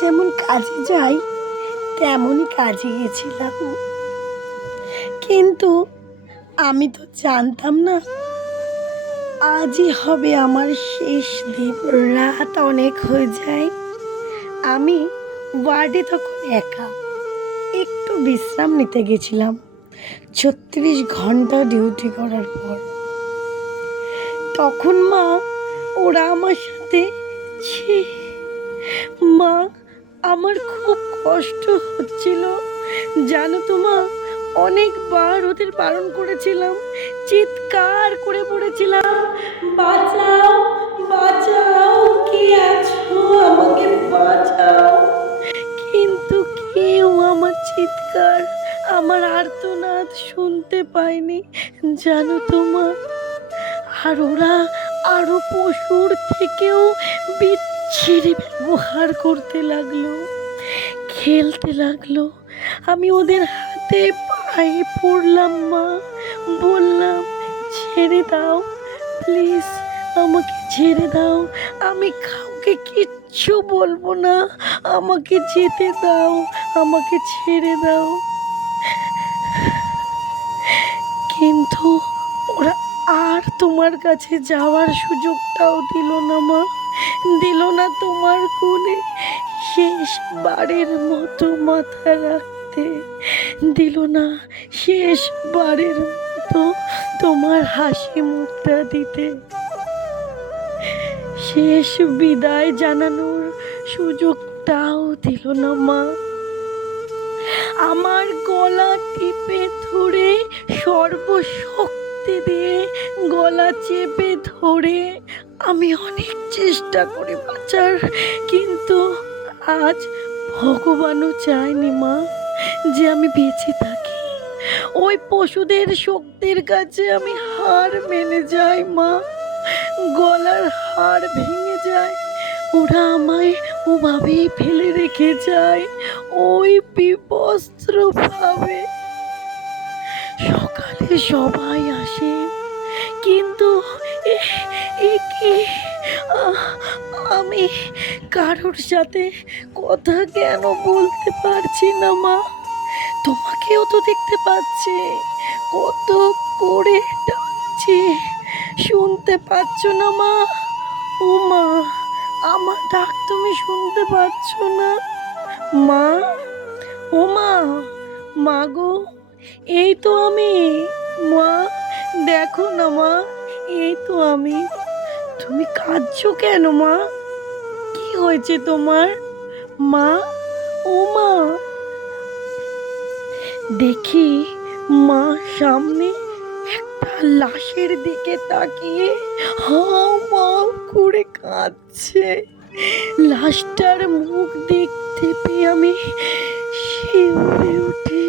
যেমন কাজে যাই তেমনই কাজে গেছিলাম, কিন্তু আমি তো জানতাম না আজই হবে আমার শেষ দিন। রাত অনেক হয়ে যায়। আমি ওয়ার্ডে তখন একা, একটু বিশ্রাম নিতে গেছিলাম 36 ঘন্টা ডিউটি করার পর। তখন মা ওরা আমার সাথে, ছি মা, আমার খুব কষ্ট হচ্ছিল জানো তো মা। অনেকবার ওদের বারণ করেছিলাম, চিৎকার করে পড়েছিলাম, বাঁচাও বাঁচাও, কে আছো, আমাকে বাঁচাও। কিন্তু কেউ আমার চিৎকার, আমার আর্তনাদ শুনতে পায়নি জানো তো মা। আর ওরা আরো পশুর থেকেও বিচ্ছিরি ব্যবহার করতে লাগলো, খেলতে লাগলো। আমি ওদের হাতে পায়ে পড়লাম মা, বললাম ছেড়ে দাও প্লিজ, আমাকে ছেড়ে দাও, আমি কাউকে কিচ্ছু বলবো না, আমাকে যেতে দাও, আমাকে ছেড়ে দাও। কিন্তু ওরা আর তোমার কাছে যাওয়ার সুযোগটাও দিল না মা, দিল না তোমার কোলে শেষবারের মতো মাথা রাখতে, দিল না শেষবারের মতো তোমার হাসি মুখটা দিতে, শেষ বিদায় জানানোর সুযোগটাও দিল না মা। আমার গলা টিপে ধরে, সর্বশক্তি দিয়ে গলা চেপে ধরে আমি অনেক চেষ্টা করে বাঁচার, কিন্তু আজ ভগবানও চায়নি মা যে আমি বেঁচে থাকি। ওই পশুদের শক্তির কাছে আমি হার মেনে যাই মা, গলার হাড় ভেঙে যায়। ওরা আমায় ওভাবেই ফেলে রেখে যায়, ওই বিবস্ত্র ভাবে। সকালে সবাই আসে, কিন্তু কি আমি কারোর সাথে কথা কেন বলতে পারছি না মা। তোমাকেও তো দেখতে পাচ্ছি, কত করে ডাকছি, শুনতে পাচ্ছ না মা? ও মা, আমার ডাক তুমি শুনতে পাচ্ছ না মা? ও মা, মা গো, এই তো আমি মা, দেখো না মা, এই তো আমি। তুমি কাঁদছো কেন মা? কি হয়েছে তোমার মা? ও মা, দেখি মা সামনে একটা লাশের দিকে তাকিয়ে হাও মাও করে কাঁদছে। লাশটার মুখ দেখতে পেয়ে আমি শিউরে উঠি।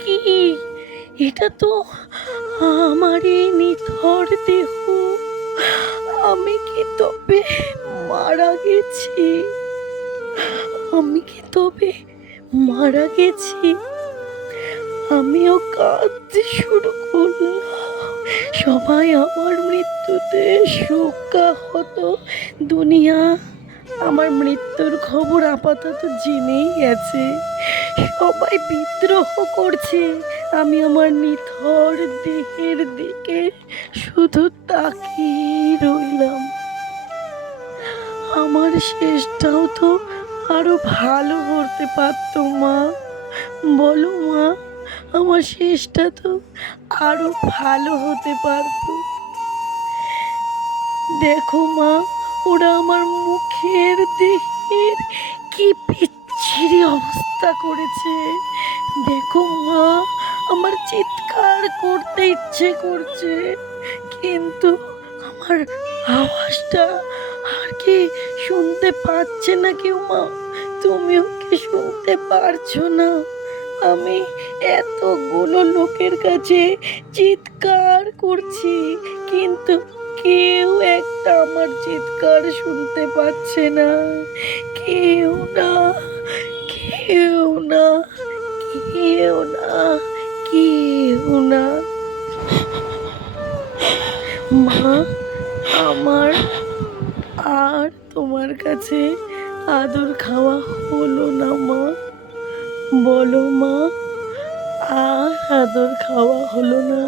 কি, এটা তো আমারই নিথর দেহ। আমি কি তবে মারা গেছি? আমি কি তবে মারা গেছি? আমিও কাঁদতে শুরু করলাম। সবাই আমার মৃত্যুতে শোকাহত। দুনিয়া আমার মৃত্যুর খবর আপাতত জেনেই গেছে। সবাই বিদ্রোহ করছে, আমি আমার নিথর দেহের দিকে শুধু তাকিয়ে রইলাম। আমার শেষটাও তো আরো ভালো হতে পারত মা, বলো মা, আমার শেষটা তো আরো ভালো হতে পারত। দেখো মা, ওরা আমার মুখের দেহের কি বিচ্ছিরি অবস্থা করেছে। দেখো মা, আমার চিৎকার করতে ইচ্ছে করছে, কিন্তু আমার আওয়াজটা আর কি শুনতে পাচ্ছে না কেউ মা? তুমিও কি শুনতে পারছো না? আমি এতগুলো লোকের কাছে চিৎকার করছি, কিন্তু কেউ একটা আমার চিৎকার শুনতে পাচ্ছে না। কেউ না, কেউ না, কেউ না, কেউ না। মা, আমার আর তোমার কাছে আদর খাওয়া হলো না মা? বলো মা, আর আদর খাওয়া হলো না?